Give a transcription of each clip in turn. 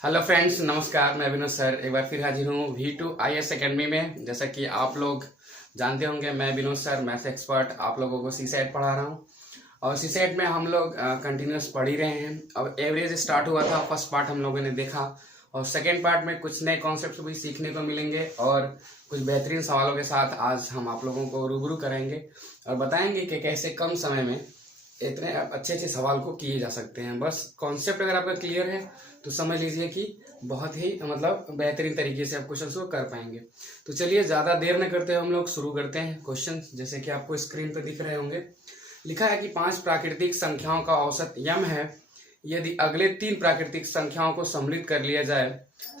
Hello friends, नमस्कार। मैं Vinod sir एक बार फिर हाजिर हूँ V2IS एकेडमी में। जैसा कि आप लोग जानते होंगे, मैं विनोद सर मैथ एक्सपर्ट आप लोगों को सीसेट पढ़ा रहा हूँ। और सीसेट में हम लोग कंटिन्यूस पढ़ ही रहे हैं। अब एवरेज स्टार्ट हुआ था, फर्स्ट पार्ट हम लोगों ने देखा और सेकेंड पार्ट में कुछ नए कॉन्सेप्ट भी सीखने को मिलेंगे और कुछ बेहतरीन सवालों के साथ आज हम आप लोगों को रूबरू करेंगे और बताएंगे कि कैसे कम समय में इतने अच्छे अच्छे सवाल को किए जा सकते हैं। बस कॉन्सेप्ट अगर आपका क्लियर है तो समझ लीजिए कि बहुत ही बेहतरीन तरीके से आप क्वेश्चन को कर पाएंगे। तो चलिए ज़्यादा देर न करते हुए हम लोग शुरू करते हैं क्वेश्चन। जैसे कि आपको स्क्रीन पर दिख रहे होंगे, लिखा है कि 5 प्राकृतिक संख्याओं का औसत यम है। यदि अगले 3 प्राकृतिक संख्याओं को सम्मिलित कर लिया जाए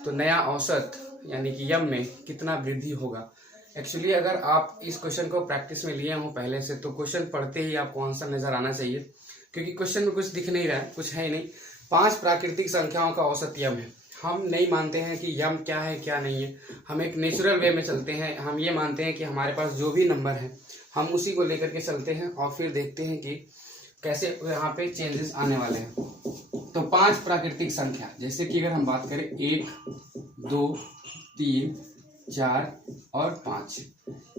तो नया औसत यानी कि यम में कितना वृद्धि होगा। एक्चुअली अगर आप इस क्वेश्चन को प्रैक्टिस में लिए हो पहले से तो क्वेश्चन पढ़ते ही आपको आंसर नजर आना चाहिए, क्योंकि क्वेश्चन में कुछ दिख नहीं रहा है, कुछ है ही नहीं। 5 प्राकृतिक संख्याओं का औसत यम है। हम नहीं मानते हैं कि यम क्या है क्या नहीं है, हम एक नेचुरल वे में चलते हैं। हम ये मानते हैं कि हमारे पास जो भी नंबर है हम उसी को लेकर के चलते हैं और फिर देखते हैं कि कैसे यहाँ पे चेंजेस आने वाले हैं। तो 5 प्राकृतिक संख्या, जैसे कि अगर हम बात करें 1, 2, 3, 4 और 5,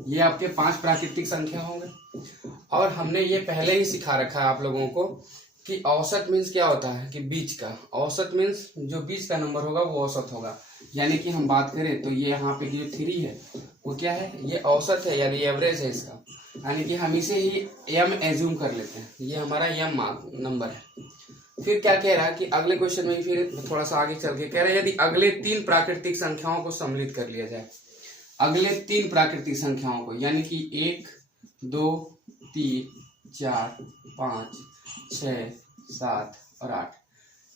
ये आपके 5 प्राकृतिक संख्या होंगे। और हमने ये पहले ही सिखा रखा है आप लोगों को कि औसत मीन्स क्या होता है कि बीच का। औसत मीन्स जो बीच का नंबर होगा वो औसत होगा। यानी कि हम बात करें तो ये यहाँ पे जो 3 है वो क्या है, ये औसत है यानी एवरेज है इसका। यानी कि हम इसे ही यम एज्यूम कर लेते हैं, ये हमारा यम नंबर है। फिर क्या कह रहा है कि अगले क्वेश्चन में फिर थोड़ा सा आगे चल के कह रहा है यदि अगले 3 प्राकृतिक संख्याओं को सम्मिलित कर लिया जाए। अगले 3 प्राकृतिक संख्याओं को यानी कि 1, 2, 3, 4, 5, 6, 7 और 8,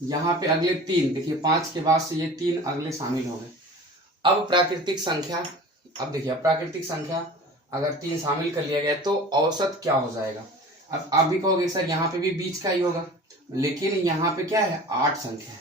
यहाँ पे अगले 3 देखिए, 5 के बाद से ये 3 अगले शामिल हो गए। अब प्राकृतिक संख्या, अब देखिए प्राकृतिक संख्या अगर 3 शामिल कर लिया गया तो औसत क्या हो जाएगा। अब आप भी कहोगे सर यहाँ पे भी बीच का ही होगा, लेकिन यहाँ पे क्या है 8 संख्या है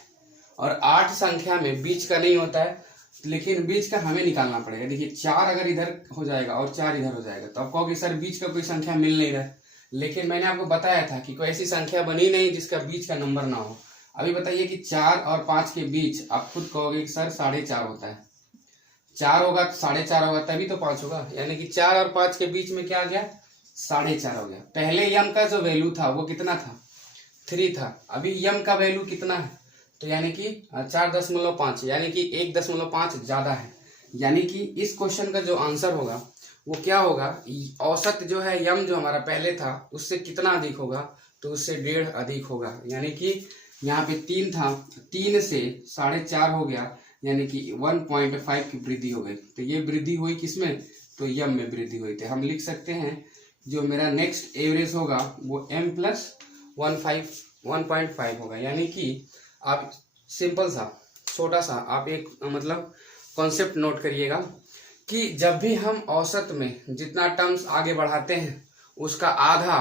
और 8 संख्या में बीच का नहीं होता है, लेकिन बीच का हमें निकालना पड़ेगा। देखिए 4 अगर इधर हो जाएगा और 4 इधर हो जाएगा तो आप कहोगे सर बीच का कोई संख्या मिल नहीं रहा है, लेकिन मैंने आपको बताया था कि कोई ऐसी संख्या बनी नहीं जिसका बीच का नंबर ना हो। अभी बताइए कि 4 और 5 के बीच आप खुद कहोगे कि सर 4.5 होता है। 4 होगा तो 4.5 होगा तभी तो 5 होगा, यानी कि 4 और 5 के बीच में क्या आ गया 4.5 हो गया। पहले यम का जो वैल्यू था वो कितना था 3 था, अभी यम का वैल्यू कितना है तो यानी कि 4.5 यानी कि 1.5 ज्यादा है। यानी कि इस क्वेश्चन का जो आंसर होगा वो क्या होगा, औसत जो है यम जो हमारा पहले था उससे कितना अधिक होगा तो उससे 1.5 अधिक होगा। यानी कि यहाँ पे 3 था, 3 से 4.5 हो गया, यानी कि 1.5 की वृद्धि हो गई। तो ये वृद्धि हुई किसमें, तो यम में वृद्धि हुई। तो हम लिख सकते हैं जो मेरा नेक्स्ट एवरेज होगा वो m प्लस 1.5 होगा। यानी कि आप सिंपल सा छोटा सा आप एक कॉन्सेप्ट नोट करिएगा कि जब भी हम औसत में जितना टर्म्स आगे बढ़ाते हैं उसका आधा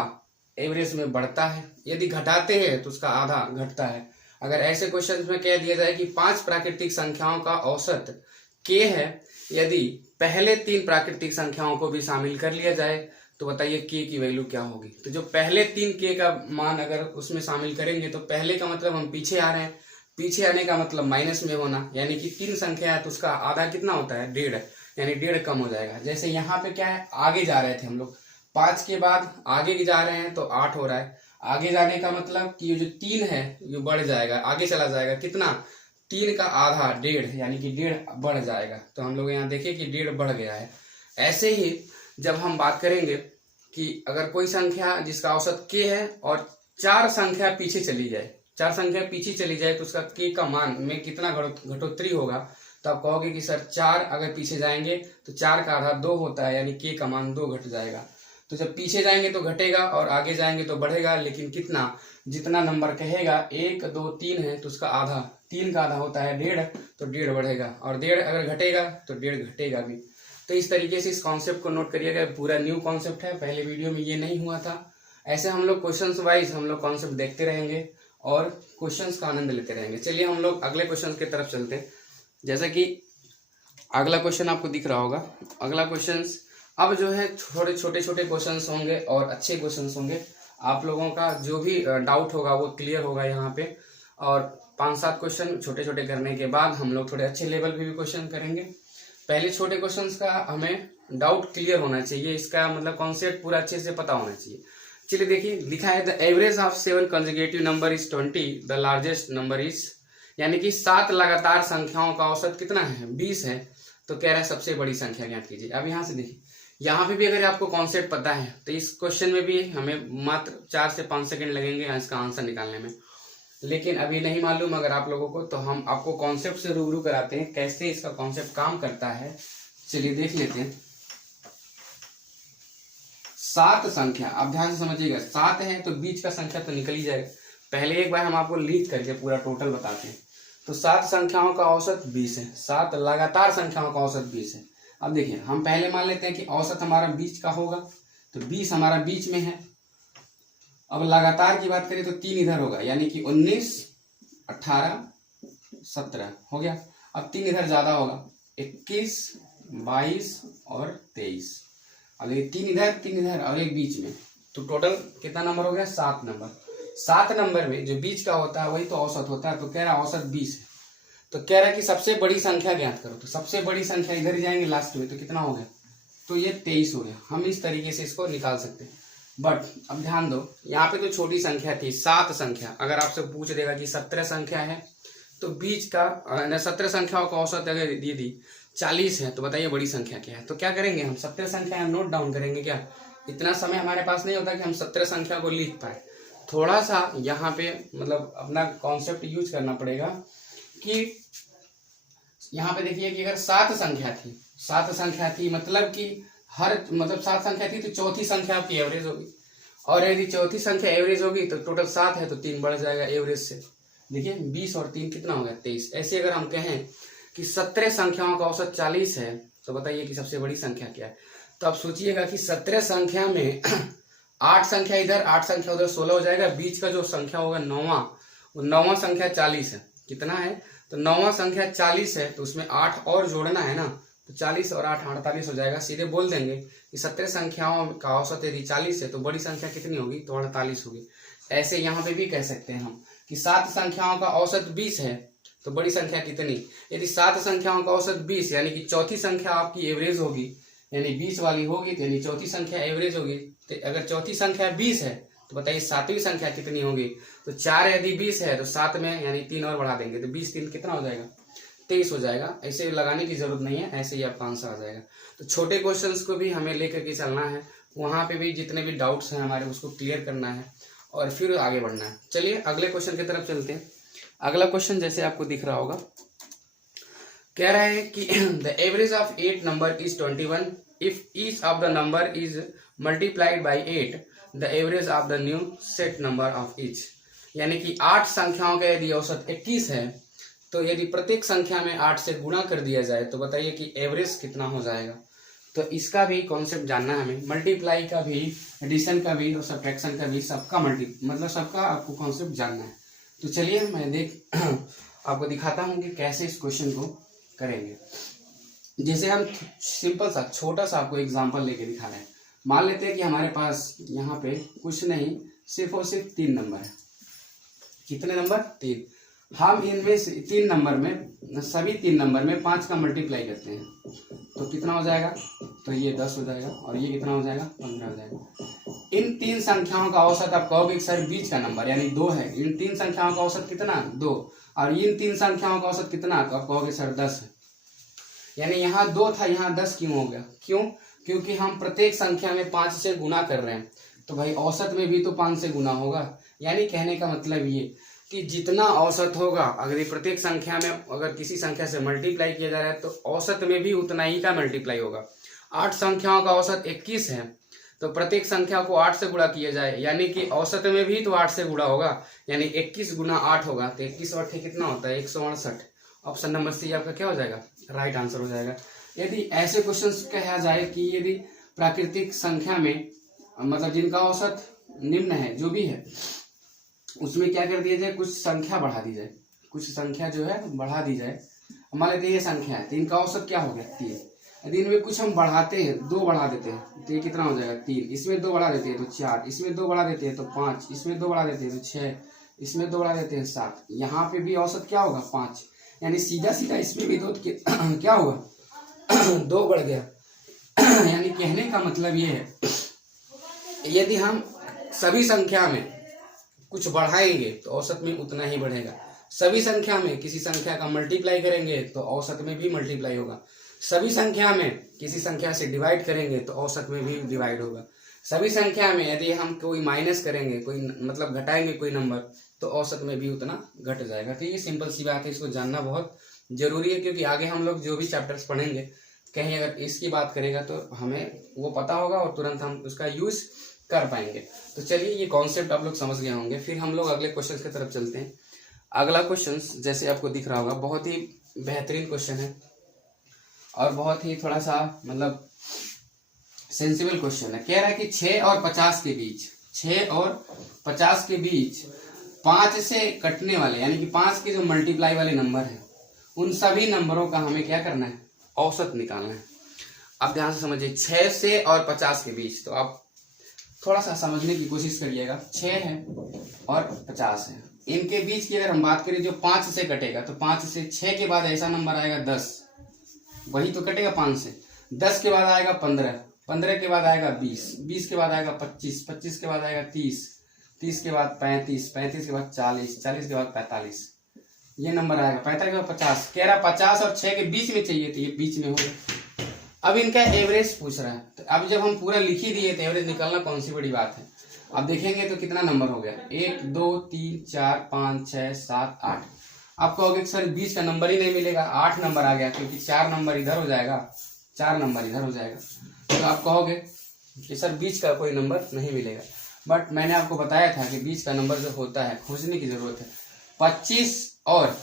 एवरेज में बढ़ता है, यदि घटाते हैं तो उसका आधा घटता है। अगर ऐसे क्वेश्चन में कह दिया जाए कि 5 प्राकृतिक संख्याओं का औसत k है, यदि पहले 3 प्राकृतिक संख्याओं को भी शामिल कर लिया जाए तो बताइए k की वैल्यू क्या होगी। तो जो पहले 3 k का मान अगर उसमें शामिल करेंगे तो पहले का मतलब हम पीछे आ रहे हैं, पीछे आने का मतलब माइनस में होना, यानी कि 3 संख्या है तो उसका आधा कितना होता है 1.5, यानी 1.5 कम हो जाएगा। जैसे यहाँ पे क्या है आगे जा रहे थे हम लोग, 5 के बाद आगे जा रहे हैं तो 8 हो रहा है। आगे जाने का मतलब कि ये जो 3 है ये बढ़ जाएगा, आगे चला जाएगा, कितना 3 का आधा 1.5, यानी कि 1.5 बढ़ जाएगा। तो हम लोग यहाँ देखें कि 1.5 बढ़ गया है। ऐसे ही जब हम बात करेंगे कि अगर कोई संख्या जिसका औसत k है और 4 संख्या पीछे चली जाए, 4 संख्या पीछे चली जाए तो उसका k का मान में कितना घटोत्तरी होगा। तो आप कहोगे कि सर 4 अगर पीछे जाएंगे तो 4 का आधा 2 होता है, यानी k का मान 2 घट जाएगा। तो जब पीछे जाएंगे तो घटेगा और आगे जाएंगे तो बढ़ेगा, लेकिन कितना, जितना नंबर कहेगा 1, 2, 3 है तो उसका आधा, 3 का आधा होता है 1.5, तो 1.5 बढ़ेगा और 1.5 अगर घटेगा तो 1.5 घटेगा भी। तो इस तरीके से इस कॉन्सेप्ट को नोट करिएगा, पूरा न्यू कॉन्सेप्ट है, पहले वीडियो में ये नहीं हुआ था। ऐसे हम लोग क्वेश्चन वाइज हम लोग कॉन्सेप्ट देखते रहेंगे और क्वेश्चन का आनंद लेते रहेंगे। चलिए हम लोग अगले क्वेश्चन की तरफ चलते हैं। जैसा कि अगला क्वेश्चन आपको दिख रहा होगा, अगला क्वेश्चन अब जो है छोटे छोटे क्वेश्चंस होंगे और अच्छे क्वेश्चंस होंगे। आप लोगों का जो भी डाउट होगा वो क्लियर होगा यहाँ पे। और 5-7 क्वेश्चन छोटे छोटे करने के बाद हम लोग थोड़े अच्छे लेवल पे भी क्वेश्चन करेंगे। पहले छोटे क्वेश्चंस का हमें डाउट क्लियर होना चाहिए, इसका मतलब कॉन्सेप्ट पूरा अच्छे से पता होना चाहिए। चलिए देखिए, लिखा है the average of 7 consecutive number is 20, the largest number is, यानी कि 7 लगातार संख्याओं का औसत कितना है, 20 है। तो कह रहा है सबसे बड़ी संख्या ज्ञात कीजिए। अब यहाँ से देखिए, यहाँ पे भी अगर आपको कॉन्सेप्ट पता है तो इस क्वेश्चन में भी हमें मात्र 4 से 5 सेकंड लगेंगे इसका आंसर निकालने में। लेकिन अभी नहीं मालूम अगर आप लोगों को, तो हम आपको कॉन्सेप्ट से रूबरू कराते हैं कैसे इसका कॉन्सेप्ट काम करता है। चलिए देख लेते हैं। 7 संख्या, अब ध्यान से समझिएगा, 7 है तो बीच का संख्या तो निकल ही जाएगा। पहले एक बार हम आपको लिख करके पूरा टोटल बताते हैं। तो 7 संख्याओं का औसत 20 है, 7 लगातार संख्याओं का औसत 20 है। अब देखिए, हम पहले मान लेते हैं कि औसत हमारा बीच का होगा, तो 20 हमारा बीच में है। अब लगातार की बात करें तो 3 इधर होगा, यानी कि 19, 18, 17 हो गया। अब 3 इधर ज्यादा होगा, 21, 22 और 23। अब ये 3 इधर और एक बीच में, तो टोटल कितना नंबर हो गया, 7 नंबर। 7 नंबर में जो बीच का होता है वही तो औसत होता है। तो कह रहा है औसत 20 है। तो कह रहा है कि सबसे बड़ी संख्या ज्ञात करो। तो सबसे बड़ी संख्या इधर ही जाएंगे लास्ट में, तो कितना हो गया, तो ये 23 हो गया। हम इस तरीके से इसको निकाल सकते हैं। बट अब ध्यान दो, यहाँ पे तो छोटी संख्या थी 7 संख्या। अगर आपसे पूछ देगा कि 17 संख्या है तो बीच का 17 संख्याओं का औसत अगर यदि 40 है तो बताइए बड़ी संख्या क्या है। तो क्या करेंगे हम, 17 संख्या नोट डाउन करेंगे। क्या इतना समय हमारे पास नहीं होता कि हम 17 संख्या को लिख पाए। थोड़ा सा यहाँ पे मतलब अपना कॉन्सेप्ट यूज करना पड़ेगा कि यहाँ पे देखिए कि अगर 7 संख्या थी मतलब कि मतलब 7 संख्या थी तो चौथी संख्या आपकी एवरेज होगी। और यदि चौथी संख्या एवरेज होगी तो टोटल 7 है तो 3 बढ़ जाएगा एवरेज से। देखिए 20 और 3 कितना हो गया, 23। ऐसे अगर हम कहें कि 17 संख्याओं का औसत 40 है तो बताइए कि सबसे बड़ी संख्या क्या है। तो आप सोचिएगा कि 17 संख्या में 8 संख्या इधर 8 संख्या उधर 16 हो जाएगा। बीच का जो संख्या होगा 9वां, वो 9वां संख्या 40 है। कितना है, तो 9वां संख्या 40 है तो उसमें 8 और जोड़ना है ना, तो 40 और 8 48 हो जाएगा। सीधे बोल देंगे कि 17 संख्याओं का औसत यदि 40 है तो बड़ी संख्या कितनी होगी, तो 48 होगी। ऐसे यहाँ पे भी कह सकते हैं हम कि 7 संख्याओं का औसत 20 है तो बड़ी संख्या कितनी, यदि 7 संख्याओं का औसत 20 यानी कि चौथी संख्या आपकी एवरेज होगी, यानी 20 वाली होगी, तो यानी चौथी संख्या एवरेज होगी। तो अगर चौथी संख्या 20 है तो बताइए 7वीं संख्या कितनी होगी। तो 4 यदि 20 है तो 7 में यानी 3 और बढ़ा देंगे तो 20 3 कितना हो जाएगा, 23 हो जाएगा। ऐसे लगाने की जरूरत नहीं है, ऐसे ही आपका आंसर आ जाएगा। तो छोटे क्वेश्चंस को भी हमें लेकर के चलना है, वहां पे भी जितने भी डाउट्स हैं हमारे उसको क्लियर करना है और फिर आगे बढ़ना है। चलिए अगले क्वेश्चन की तरफ चलते हैं। अगला क्वेश्चन जैसे आपको दिख रहा होगा, कह रहा है कि the average of 8 number is 21 if each of the number is multiplied by 8 the average of the new set number of each. यानी कि 8 संख्याओं का यदि औसत 21 है तो यदि प्रत्येक संख्या में 8 से गुणा कर दिया जाए तो बताइए कि एवरेज कितना हो जाएगा। तो इसका भी कॉन्सेप्ट जानना है हमें, मल्टीप्लाई का भी, एडिशन का भी और सब्ट्रैक्शन का भी, सबका मतलब सबका आपको कॉन्सेप्ट जानना है। तो चलिए मैं आपको दिखाता हूं कि कैसे इस क्वेश्चन को करेंगे। जैसे हम सिंपल सा छोटा सा आपको एग्जांपल लेके दिखा रहे हैं। मान लेते हैं कि हमारे पास यहाँ पे कुछ नहीं, सिर्फ और सिर्फ 3 नंबर है। कितने नंबर, 3। हम इनमें से 3 नंबर में, सभी 3 नंबर में 5 का मल्टीप्लाई करते हैं तो कितना हो जाएगा, तो ये 10 हो जाएगा और ये कितना हो जाएगा, 15 हो जाएगा। इन 3 संख्याओं का औसत आप कहोगे सर बीच का नंबर यानी 2 है, इन 3 संख्याओं का औसत कितना, 2, और इन 3 संख्याओं का औसत कितना, तो आप कहोगे सर 10 है। यानी यहाँ 2 था, यहाँ 10 क्यों हो गया, क्यों, क्योंकि हम प्रत्येक संख्या में 5 से गुना कर रहे हैं। तो भाई औसत में भी तो 5 से गुना होगा। यानी कहने का मतलब ये कि जितना औसत होगा, अगर प्रत्येक संख्या में अगर किसी संख्या से मल्टीप्लाई किया जा रहा है तो औसत में भी उतना ही का मल्टीप्लाई होगा। 8 संख्याओं का औसत 21 है तो प्रत्येक संख्या को 8 से गुणा किया जाए, यानी कि औसत में भी तो 8 से गुणा होगा, यानी 21 गुना 8 होगा। तो 21 और 8 कितना होता है, 168। ऑप्शन नंबर सी आपका क्या हो जाएगा, राइट आंसर हो जाएगा। यदि ऐसे क्वेश्चन कहा जाए कि यदि प्राकृतिक संख्या में मतलब जिनका औसत निम्न है, जो भी है, उसमें क्या कर दिया जाए, कुछ संख्या बढ़ा दी जाए, कुछ संख्या जो है बढ़ा दी जाए। मान लेते ये संख्या है, तो इनका औसत क्या हो गया, 3। यदि इनमें कुछ हम बढ़ाते हैं, 2 बढ़ा देते हैं तो ये कितना हो जाएगा, 3। इसमें 2 बढ़ा देते हैं तो 4, इसमें 2 बढ़ा देते हैं तो 5, इसमें 2 बढ़ा देते हैं तो 6, इसमें 2 बढ़ा देते हैं 7, यहाँ पे भी औसत क्या होगा 5, यानी सीधा सीधा इसमें भी 2 क्या होगा 2 बढ़ गया। यानी कहने का मतलब ये है, यदि हम सभी संख्या में कुछ बढ़ाएंगे तो औसत में उतना ही बढ़ेगा, सभी संख्या में किसी संख्या का मल्टीप्लाई करेंगे तो औसत में भी मल्टीप्लाई होगा, सभी संख्या में किसी संख्या से डिवाइड करेंगे तो औसत में भी डिवाइड होगा, सभी संख्या में यदि हम कोई माइनस करेंगे, कोई मतलब घटाएंगे कोई नंबर, तो औसत में भी उतना घट जाएगा। तो ये सिंपल सी बात है, इसको जानना बहुत जरूरी है, क्योंकि आगे हम लोग जो भी चैप्टर्स पढ़ेंगे कहीं अगर इसकी बात करेगा तो हमें वो पता होगा और तुरंत हम उसका यूज कर पाएंगे। तो चलिए ये कॉन्सेप्ट आप लोग समझ गए होंगे। फिर हम लोग अगले क्वेश्चन की तरफ चलते हैं। अगला क्वेश्चन जैसे आपको दिख रहा होगा, बहुत ही बेहतरीन क्वेश्चन है और बहुत ही थोड़ा सा मतलब सेंसिबल क्वेश्चन है। कह रहा है कि 6 और 50 के बीच, 6 और 50 के बीच 5 से कटने वाले यानी कि 5 के जो मल्टीप्लाई वाले नंबर है, उन सभी नंबरों का हमें क्या करना है, औसत निकालना है। आप ध्यान से समझिए, 6 से और 50 के बीच, तो आप थोड़ा सा समझने की कोशिश करिएगा। 6 है और 50 है, इनके बीच की अगर हम बात करें जो 5 से कटेगा, तो 5 से 6 के बाद ऐसा नंबर आएगा 10, वही तो कटेगा 5 से। 10 के बाद आएगा 15, 15 के बाद आएगा 20, 20 के बाद आएगा 25, 25 के बाद आएगा 30, 30 के बाद 35, 35 के बाद 40, 40 के बाद 45, ये नंबर आएगा 45 के बाद 50। कह रहा 50 और 6 के बीच में चाहिए, तो ये बीच में होगा। अब इनका एवरेज पूछ रहा है, तो अब जब हम पूरा लिख ही दिए तो एवरेज निकालना कौन सी बड़ी बात है। अब देखेंगे तो कितना नंबर हो गया, 1 2 3 4 5 6 7 8। आप कहोगे सर बीच का नंबर ही नहीं मिलेगा, 8 नंबर आ गया, क्योंकि 4 नंबर इधर हो जाएगा, 4 नंबर इधर हो जाएगा। तो आप कहोगे कि सर बीच का कोई नंबर नहीं मिलेगा, बट मैंने आपको बताया था कि बीच का नंबर जो होता है खोजने की जरूरत है। 25 और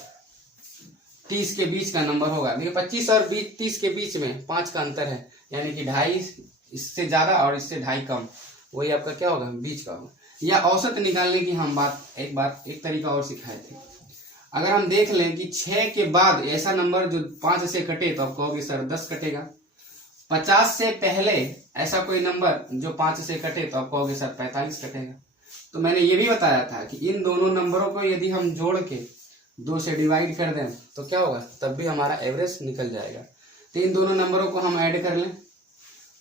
30 के बीच का नंबर होगा। देखिए 25 और 30 के बीच में 5 का अंतर है, यानी कि 2.5 इससे ज्यादा और इससे 2.5 कम, वही आपका क्या होगा, बीच का होगा। या औसत निकालने की हम एक तरीका और सिखाए थे। अगर हम देख लें कि 6 के बाद ऐसा नंबर जो 5 से कटे, तो आप कहोगे सर 10 कटेगा। 50 से पहले ऐसा कोई नंबर जो 5 से कटे, तो आप कहोगे सर 45 कटेगा। तो मैंने ये भी बताया था कि इन दोनों नंबरों को यदि हम जोड़ के 2 से डिवाइड कर दें तो क्या होगा, तब भी हमारा एवरेज निकल जाएगा। तो इन दोनों नंबरों को हम ऐड कर लें,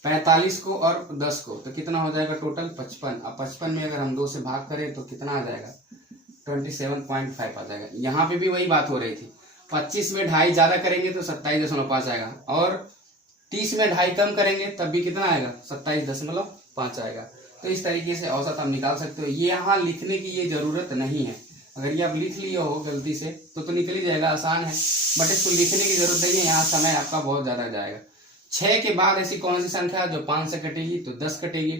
45 को और 10 को, तो कितना हो जाएगा टोटल 55। अब 55 में अगर हम 2 से भाग करें तो कितना आ जाएगा, 27.5 आ जाएगा। यहाँ पे भी वही बात हो रही थी, 25 में 2.5 ज्यादा करेंगे तो 27.5 आएगा, और 30 में 2.5 कम करेंगे तब भी कितना आएगा, 27.5 आएगा। तो इस तरीके से औसत हम निकाल सकते हो। ये यहाँ लिखने की ये जरूरत नहीं है, अगर ये आप लिख लिए हो गलती से तो निकल ही जाएगा, आसान है, बट इसको लिखने की जरूरत नहीं है, यहाँ समय आपका बहुत ज्यादा जाएगा। 6 के बाद ऐसी कौन सी संख्या जो 5 से कटेगी, तो 10 कटेगी।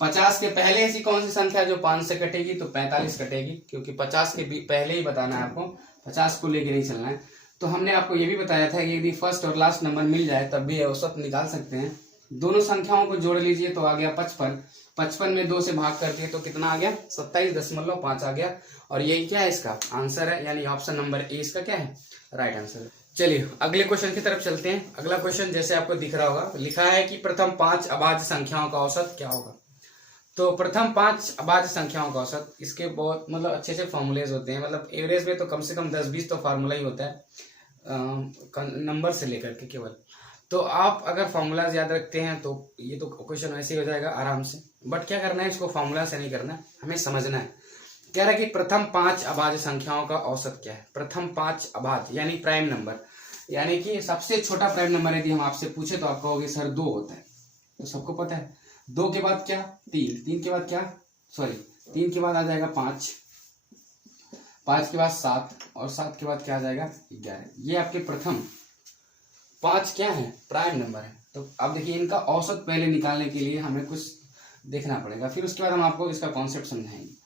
50 के पहले ऐसी कौन सी संख्या जो 5 से कटेगी, तो 45 कटेगी, क्योंकि 50 के पहले ही बताना है आपको, 50 को लेके नहीं चलना है। तो हमने आपको ये भी बताया था कि यदि फर्स्ट और लास्ट नंबर मिल जाए तब भी औसत निकाल सकते हैं। दोनों संख्याओं को जोड़ लीजिए तो आ गया 55, 55 में 2 से भाग करके तो कितना आ गया, 27.5 आ गया, और यही क्या है इसका आंसर है, यानी ऑप्शन नंबर ए इसका क्या है, राइट आंसर है। चलिए अगले क्वेश्चन की तरफ चलते हैं। अगला क्वेश्चन जैसे आपको दिख रहा होगा, लिखा है कि प्रथम 5 अभाज्य संख्याओं का औसत क्या होगा। तो प्रथम 5 अभाज्य संख्याओं का औसत, इसके बहुत मतलब अच्छे से फॉर्मूलेज होते हैं, मतलब एवरेज में तो कम से कम 10-20 तो फार्मूला ही होता है नंबर से लेकर के केवल। तो आप अगर फॉर्मूलाज याद रखते हैं तो ये तो क्वेश्चन वैसे ही हो जाएगा आराम से, बट क्या करना है, इसको फॉर्मूला से नहीं करना है, हमें समझना है। कह रहा है कि प्रथम 5 अभाज्य संख्याओं का औसत क्या है। प्रथम 5 अभाज्य यानी प्राइम नंबर, यानी कि सबसे छोटा प्राइम नंबर यदि हम आपसे पूछे तो आप कहोगे सर 2 होता है, तो सबको पता है। 2 के बाद क्या, 3, 3 के बाद क्या, 3 के बाद आ जाएगा 5, 5 के बाद 7, और 7 के बाद क्या आ जाएगा 11। ये आपके प्रथम 5 क्या है, प्राइम नंबर है। तो अब देखिए इनका औसत पहले निकालने के लिए हमें कुछ देखना पड़ेगा, फिर उसके बाद हम आपको इसका कॉन्सेप्ट समझाएंगे।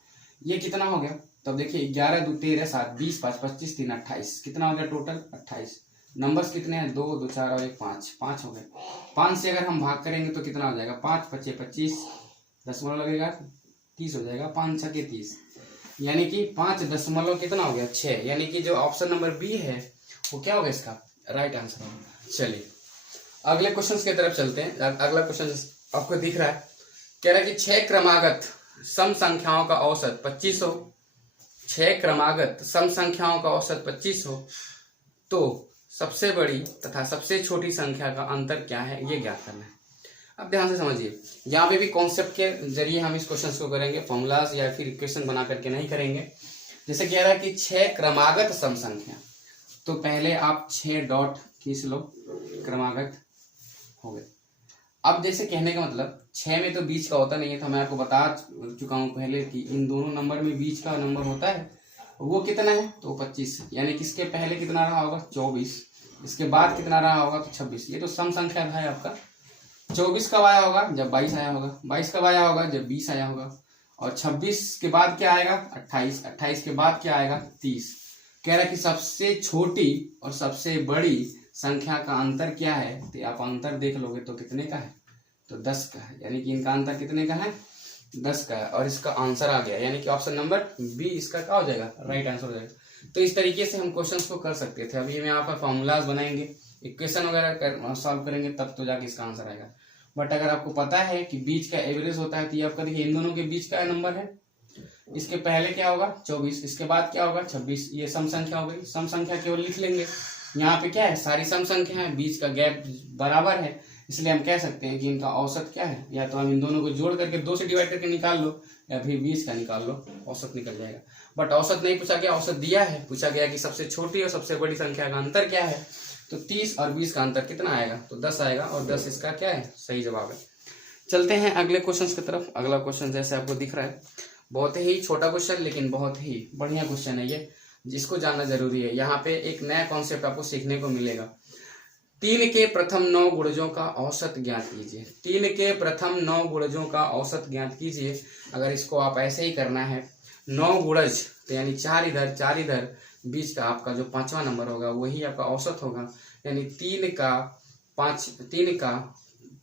ये कितना हो गया, तब देखिए 11 2 13 7 20 5 25 3 28, कितना हो गया टोटल 28। नंबर्स कितने हैं, 2 2 4 और 1 5 हो गए। 5 से अगर हम भाग करेंगे तो कितना हो जाएगा, 5 5 25, दशमलव लगेगा 30 हो जाएगा, 5 6 के 30, यानी कि 5 दशमलव कितना हो गया 6, यानी कि जो ऑप्शन नंबर बी है वो क्या होगा इसका राइट आंसर होगा। चलिए अगले क्वेश्चन की तरफ चलते हैं। अगला क्वेश्चन आपको दिख रहा है, कह रहा है कि 6 क्रमागत सम संख्याओं का औसत 2500, 6 क्रमागत सम संख्याओं का औसत 25 हो तो सबसे बड़ी तथा सबसे छोटी संख्या का अंतर क्या है, ये ज्ञात करना है। अब ध्यान से समझिए, यहाँ पे भी कॉन्सेप्ट के जरिए हम इस क्वेश्चन को करेंगे, फॉर्मूलाज या फिर इक्वेशन बना करके नहीं करेंगे। जैसे कह रहा है कि 6 क्रमागत सम संख्या, तो पहले आप 6 डॉट खींच लो, क्रमागत हो गए। अब जैसे कहने का मतलब 6 में तो बीच का होता नहीं है, तो मैं आपको बता चुका हूं पहले कि इन दोनों नंबर में बीच का नंबर होता है, वो कितना है तो 25, यानी किसके पहले कितना रहा होगा 24, इसके बाद कितना रहा होगा तो 26। ये तो सम संख्या है आपका। 24 कब आया होगा जब 22 आया होगा, 22 कब आया होगा जब 20 आया होगा, और 26 के बाद क्या आएगा 28, 28 के बाद क्या आएगा 30। कह रहा है कि सबसे छोटी और सबसे बड़ी संख्या का अंतर क्या है, तो आप अंतर देख लोगे तो कितने का है तो 10 का है, यानी कि इनका अंतर कितने का है 10 का है, और इसका आंसर आ गया, यानी कि ऑप्शन नंबर बी इसका क्या हो जाएगा, राइट आंसर हो जाएगा। तो इस तरीके से हम क्वेश्चंस को कर सकते थे। अभी हम यहाँ पर फॉर्मूलाज बनाएंगे, इक्वेशन वगैरह सॉल्व करेंगे, तब तो जाके इसका आंसर आएगा। बट अगर आपको पता है कि बीच का एवरेज होता है, तो ये आपका देखिए इन दोनों के बीच का नंबर है, इसके पहले क्या होगा 24, इसके बाद क्या होगा 26, ये सम संख्या हो गई। सम संख्या केवल लिख लेंगे, यहाँ पे क्या है सारी सम संख्या है, बीच का गैप बराबर है, इसलिए हम कह सकते हैं कि इनका औसत क्या है, या तो हम इन दोनों को जोड़ करके 2 से डिवाइड करके निकाल लो, या फिर 20 का निकाल लो, औसत निकल जाएगा। बट औसत नहीं पूछा गया, औसत दिया है, पूछा गया कि सबसे छोटी और सबसे बड़ी संख्या का अंतर क्या है, तो 30 और 20 का अंतर कितना आएगा तो 10 आएगा, और 10 इसका क्या है सही जवाब है। चलते हैं अगले क्वेश्चन की तरफ। अगला क्वेश्चन जैसे आपको दिख रहा है, बहुत ही छोटा क्वेश्चन लेकिन बहुत ही बढ़िया क्वेश्चन है ये, जिसको जानना जरूरी है। यहाँ पे एक नया कॉन्सेप्ट आपको सीखने को मिलेगा। 3 के प्रथम 9 गुणजों का औसत ज्ञात कीजिए। 3 के प्रथम 9 गुणजों का औसत ज्ञात कीजिए। अगर इसको आप ऐसे ही करना है 9 गुणज, तो यानी 4 इधर 4 इधर, बीच का आपका जो 5वां नंबर होगा वही आपका औसत होगा, यानी 3 का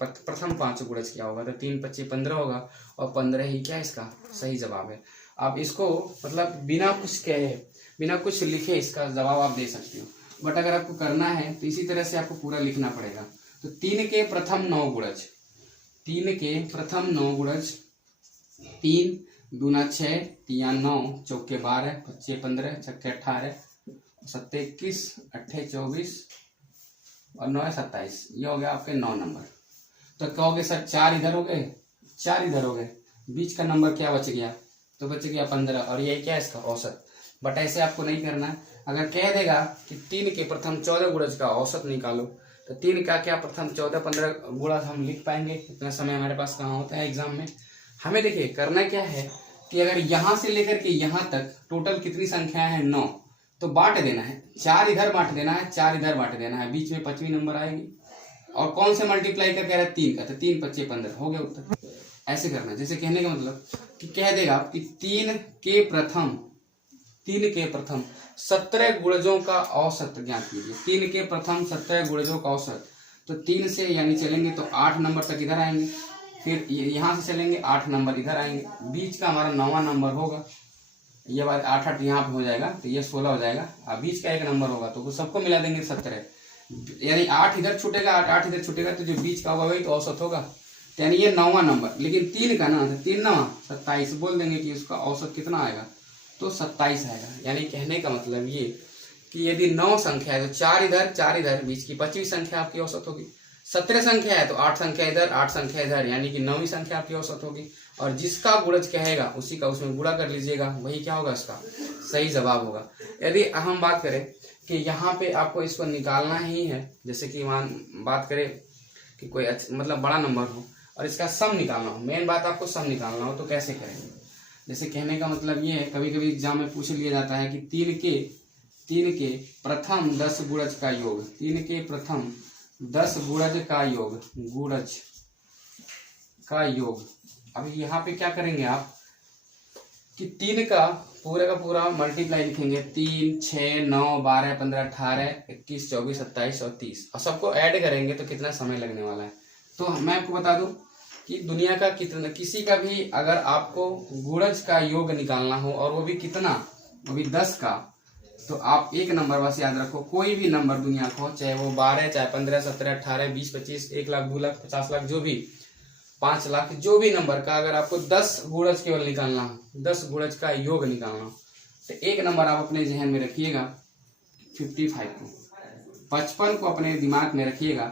प्रथम 5 गुणज क्या होगा तो 3 25 15 होगा, और 15 ही क्या इसका सही जवाब है। आप इसको मतलब बिना कुछ कहे बिना कुछ लिखे इसका जवाब आप दे सकते हो, बट अगर आपको करना है तो इसी तरह से आपको पूरा लिखना पड़ेगा। तो 3 के प्रथम 9 गुणज, 3 के प्रथम 9 गुणज, 3 दूना 6, 3 9, चौके 12, 25 15, छक्के 18, 7 21, 8 24 और 9 27, ये हो गया आपके 9 नंबर। तो कहोगे सर 4 इधर हो गए 4 इधर हो गए, बीच का नंबर क्या बच गया तो बच गया 15, और ये क्या है इसका औसत। बट ऐसे आपको नहीं करना है। अगर कह देगा कि 3 के प्रथम 14 गुणज का औसत निकालो, तो 3 का क्या प्रथम 14 15 गुणज हम लिख पाएंगे, इतना समय हमारे पास कहाँ होता है एग्जाम में। हमें देखिए करना क्या है कि अगर यहाँ से लेकर के यहाँ तक टोटल कितनी संख्या है 9, तो बांट देना है, 4 इधर बांट देना है, 4 इधर बांट देना है, बीच में 5वीं नंबर आएगी, और कौन से मल्टीप्लाई कर कह रहा है 3 का, तो 3 25 15 हो गया उत्तर। ऐसे करना, जैसे कहने का मतलब कि कह देगा कि 3 के प्रथम 17 गुणजों का औसत ज्ञात कीजिए। 3 के प्रथम 17 गुणजों का औसत, तो 3 से यानी चलेंगे तो 8 नंबर तक इधर आएंगे, फिर यहाँ से चलेंगे 8 नंबर इधर आएंगे, बीच का हमारा 9वां नंबर होगा, ये बार 8 8 यहाँ पे हो जाएगा तो ये 16 हो जाएगा, और बीच का 1 नंबर होगा तो सबको मिला देंगे 17, यानी 8 इधर छूटेगा 8 इधर छूटेगा, तो जो बीच का होगा वही तो औसत होगा, यानी ये 9वां नंबर। लेकिन 3 का ना 3 9 27 बोल देंगे कि उसका औसत कितना आएगा तो 27 आएगा। यानी कहने का मतलब ये कि यदि 9 संख्या है तो 4 इधर, बीच की 25वीं संख्या आपकी औसत होगी। 17 संख्या है तो 8 संख्या इधर 8 संख्या इधर, यानी कि 9वीं संख्या आपकी औसत होगी, और जिसका गुणज कहेगा उसी का उसमें गुणा कर लीजिएगा, वही क्या होगा इसका सही जवाब होगा। यदि हम बात करें कि यहाँ पे आपको इसको निकालना ही है, जैसे कि वहाँ बात करें कि कोई मतलब बड़ा नंबर हो और इसका सम निकालना हो, मेन बात आपको सम निकालना हो, तो कैसे करेंगे। जैसे कहने का मतलब ये है, कभी कभी एग्जाम में पूछ लिया जाता है कि 3 के प्रथम 10 गुणज का योग, 3 के प्रथम 10 गुणज का योग। अभी यहाँ पे क्या करेंगे आप कि 3 का पूरा मल्टीप्लाई लिखेंगे, 3 6 9 12 15 18 21 24 27 और 30, और सबको ऐड करेंगे तो कितना समय लगने वाला है। तो मैं आपको बता दूं कि दुनिया का किसी का भी अगर आपको गुणज का योग निकालना हो और वो भी कितना, वो भी 10 का, तो आप एक नंबर बस याद रखो, कोई भी नंबर दुनिया को, चाहे वो 12 चाहे 15 17 18 20 25 1 लाख 2 लाख 50 लाख जो भी 5 लाख जो भी नंबर का, अगर आपको 10 गुणज केवल निकालना हो, 10 गुणज का योग निकालना हो, तो एक नंबर आप अपने जहन में रखिएगा 55 को, 55 को अपने दिमाग में रखिएगा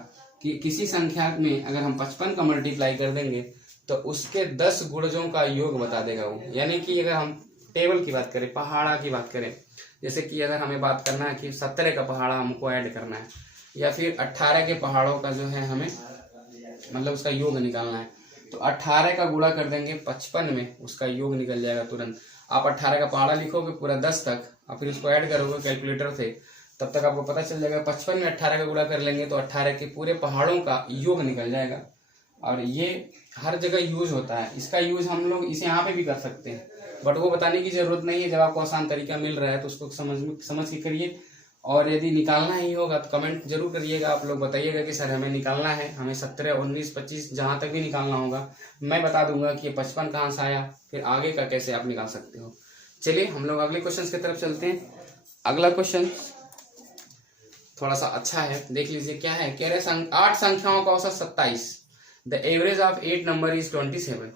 कि किसी संख्या में अगर हम 55 का मल्टीप्लाई कर देंगे तो उसके 10 गुणजों का योग बता देगा वो। यानी कि अगर हम टेबल की बात करें, पहाड़ा की बात करें, जैसे कि अगर हमें बात करना है कि 17 का पहाड़ा हमको ऐड करना है या फिर 18 के पहाड़ों का जो है हमें मतलब उसका योग निकालना है, तो 18 का गुणा कर देंगे 55 में, उसका योग निकल जाएगा तुरंत। आप 18 का पहाड़ा लिखोगे पूरा 10 तक और फिर उसको ऐड करोगे कैलकुलेटर से, तब तक आपको पता चल जाएगा 55 में 18 का गुणा कर लेंगे तो 18 के पूरे पहाड़ों का योग निकल जाएगा। और ये हर जगह यूज होता है, इसका यूज हम लोग इसे यहाँ पे भी कर सकते हैं, बट वो बताने की जरूरत नहीं है। जब आपको आसान तरीका मिल रहा है तो उसको समझ के करिए। और यदि निकालना ही होगा तो कमेंट जरूर करिएगा, आप लोग बताइएगा कि सर हमें निकालना है, हमें 17, 19, 25 जहाँ तक भी निकालना होगा मैं बता दूंगा कि ये 55 कहाँ से आया, फिर आगे का कैसे आप निकाल सकते हो। चलिए हम लोग अगले क्वेश्चन की तरफ चलते हैं। अगला क्वेश्चन थोड़ा सा अच्छा है, देख लीजिए क्या है। कह रहे 8 संख्याओं का औसत 27, the average of 8 number is 27।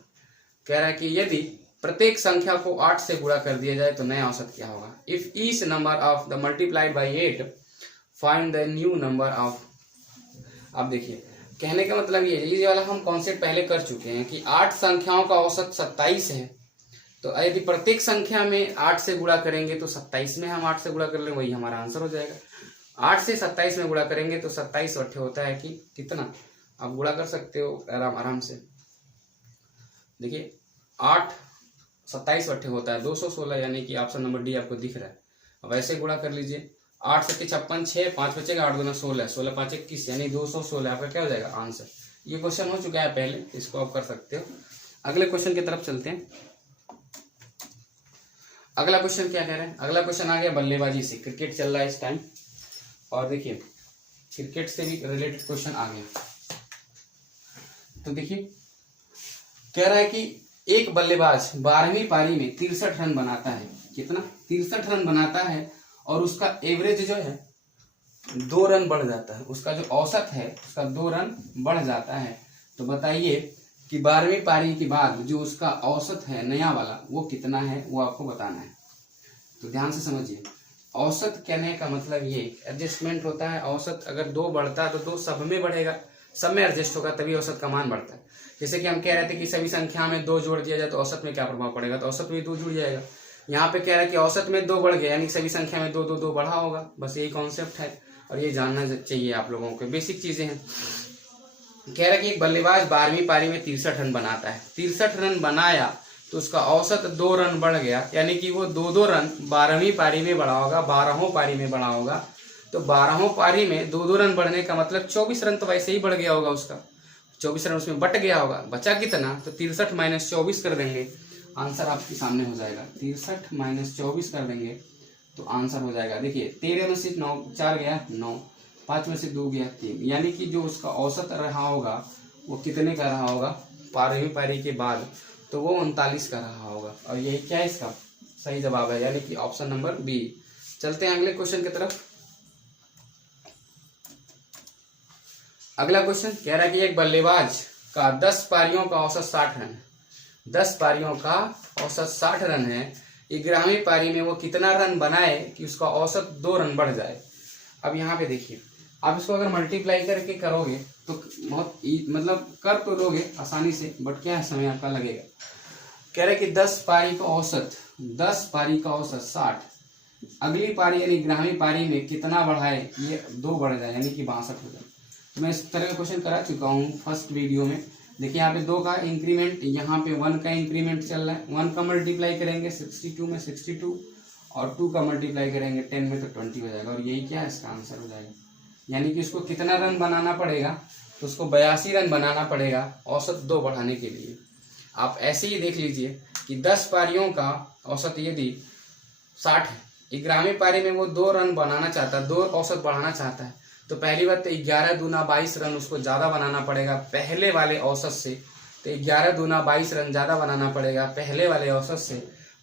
कह रहा है कि यदि प्रत्येक संख्या को 8 से गुणा कर दिया जाए तो नया औसत क्या होगा। If each number of the multiplied by 8 find the new number of. अब देखिए कहने का मतलब ये वाला हम कॉन्सेप्ट पहले कर चुके हैं कि 8 संख्याओं का औसत 27 है, तो यदि प्रत्येक संख्या में 8 से गुणा करेंगे तो 27 में हम 8 से गुणा कर लेंगे, वही हमारा आंसर हो जाएगा। 8 से 27 में गुणा करेंगे तो 27 अट्ठे होता है कि कितना, आप गुणा कर सकते हो आराम से। देखिए 8 27 अट्ठे होता है 216, यानी कि ऑप्शन नंबर डी आपको दिख रहा है। अब ऐसे गुणा कर लीजिए, 8 7 56, 6 5 बचेगा, 8 दूना 16, 16 5 21, यानी 216 आपका क्या हो जाएगा आंसर। ये क्वेश्चन हो चुका है पहले, इसको आप कर सकते हो। अगले क्वेश्चन की तरफ चलते हैं। अगला क्वेश्चन क्या कह रहे हैं, अगला क्वेश्चन आ गया बल्लेबाजी से, क्रिकेट चल रहा है इस टाइम, और देखिए क्रिकेट से भी रिलेटेड क्वेश्चन आ गया। तो देखिए कह रहा है कि एक बल्लेबाज 12वीं पारी में 63 रन बनाता है, कितना 63 रन बनाता है, और उसका एवरेज जो है 2 रन बढ़ जाता है, उसका जो औसत है उसका 2 रन बढ़ जाता है। तो बताइए कि 12वीं पारी के बाद जो उसका औसत है नया वाला वो कितना है, वो आपको बताना है। तो ध्यान से समझिए, औसत कहने का मतलब ये एडजस्टमेंट होता है। औसत अगर 2 बढ़ता है तो 2 सब में बढ़ेगा, सब में एडजस्ट होगा, तभी औसत का मान बढ़ता है। जैसे कि हम कह रहे थे कि सभी संख्या में 2 जोड़ दिया जाए तो औसत में क्या प्रभाव पड़ेगा, तो औसत में 2 जुड़ जाएगा। यहाँ पे कह रहा है कि औसत में 2 बढ़ गया, यानी सभी संख्या में 2 2 2 बढ़ा होगा। बस यही कॉन्सेप्ट है और ये जानना चाहिए आप लोगों को, बेसिक चीजें हैं। कह रहा है कि एक बल्लेबाज 12वीं पारी में 63 रन बनाता है, 63 रन बनाया तो उसका औसत 2 रन बढ़ गया, यानी कि वो 2 रन 12वीं पारी में बढ़ा होगा, 12वीं पारी में बढ़ा होगा। तो 12वीं पारी में 2 रन बढ़ने का मतलब 24 रन तो वैसे ही बढ़ गया होगा उसका, 24 रन उसमें बट गया होगा। बचा कितना, तो 63 माइनस 24 कर देंगे, आंसर आपके सामने हो जाएगा। 63 माइनस 24 कर देंगे तो आंसर हो जाएगा। देखिए 13 में से 9 4 गया 9, 5 में से 2 गया 3, यानी कि जो उसका औसत रहा होगा वो कितने का रहा होगा 12वीं पारी के बाद, तो वो 39 का रहा होगा। और यही क्या है इसका सही जवाब है, यानी कि ऑप्शन नंबर बी। चलते हैं अगले क्वेश्चन की तरफ। अगला क्वेश्चन कह रहा है कि एक बल्लेबाज का 10 पारियों का औसत 60 रन है, 10 पारियों का औसत 60 रन है, 11वीं पारी में वो कितना रन बनाए कि उसका औसत 2 रन बढ़ जाए। अब यहाँ पे देखिए, आप इसको अगर मल्टीप्लाई करके करोगे तो बहुत मतलब कर तो लोगे आसानी से, बट क्या है समय आपका लगेगा। कह रहे कि 10 पारी का औसत 60, अगली पारी यानी 11वीं पारी में कितना बढ़ाए, ये 2 बढ़ जाए, यानी कि 62 हो जाए। तो मैं इस तरह का क्वेश्चन करा चुका हूँ फर्स्ट वीडियो में। देखिए यहाँ पे 2 का इंक्रीमेंट, यहाँ पे 1 का इंक्रीमेंट चल रहा है। 1 का मल्टीप्लाई करेंगे 62 में 62, और 2 का मल्टीप्लाई करेंगे 10 में तो 20 हो जाएगा, और यही क्या है इसका आंसर हो जाएगा। यानी कि उसको कितना रन बनाना पड़ेगा, तो उसको 82 रन बनाना पड़ेगा औसत 2 बढ़ाने के लिए। आप ऐसे ही देख लीजिए कि 10 पारियों का औसत यदि 60 है, 11वीं पारी में वो 2 रन बनाना चाहता है, 2 औसत बढ़ाना चाहता है, तो पहली बात तो 11 दूना 22 रन उसको ज़्यादा बनाना पड़ेगा पहले वाले औसत से। तो 11 दूना 22 रन ज़्यादा बनाना पड़ेगा पहले वाले औसत से।